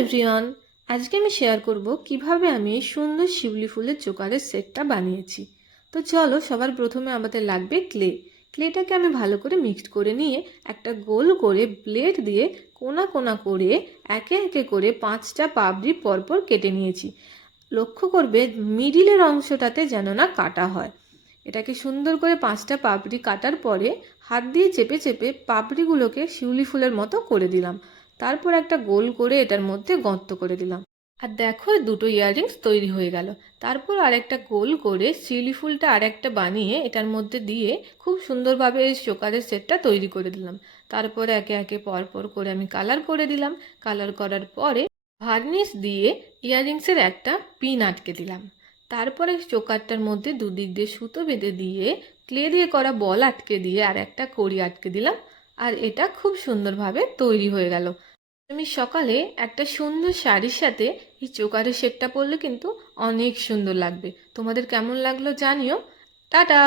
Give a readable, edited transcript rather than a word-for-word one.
Everyone, আজকে আমি share করব কিভাবে আমি এই সুন্দর শিউলি ফুলের চোকারের সেটটা বানিয়েছি। তো চলো, সবার প্রথমে আমাদের লাগবে ক্লেটাকে আমি ভালো করে মিক্সড করে নিয়ে একটা গোল করে ব্লেড দিয়ে কোনা কোনা করে একে একে করে 5টা পাপড়ি পরপর কেটে নিয়েছি। লক্ষ্য করবে মিডিলের অংশটাতে যেন না কাটা হয়। এটাকে সুন্দর করে 5টা পাপড়ি কাটার পরে হাত দিয়ে চেপে চেপে পাপড়িগুলোকে শিউলি ফুলের মতো করে দিলাম। তারপর একটা গোল করে এটার মধ্যে গর্ত করে দিলাম। আর দেখো, দুটো ইয়াররিংস তৈরি হয়ে গেল। তারপর আরেকটা গোল করে শিউলি ফুলটা আরেকটা বানিয়ে এটার মধ্যে দিয়ে খুব সুন্দরভাবে এই চোকারের সেটটা তৈরি করে দিলাম। তারপরে একে একে পরপর করে আমি কালার করে দিলাম। কালার করার পরে ভার্নিশ দিয়ে ইয়াররিংসের একটা পিন আটকে দিলাম। তারপরে চোকারটার মধ্যে দুদিক দিয়ে সুতো বেঁধে দিয়ে ক্লে দিয়ে করা বল আটকে দিয়ে আর একটা কড়ি আটকে দিলাম। আর এটা খুব সুন্দরভাবে তৈরি হয়ে গেল। তুমি সকালে একটা সুন্দর শাড়ির সাথে এই চোকারের সেটটা পরলে কিন্তু অনেক সুন্দর লাগবে। তোমাদের কেমন লাগলো জানিও। টাটা।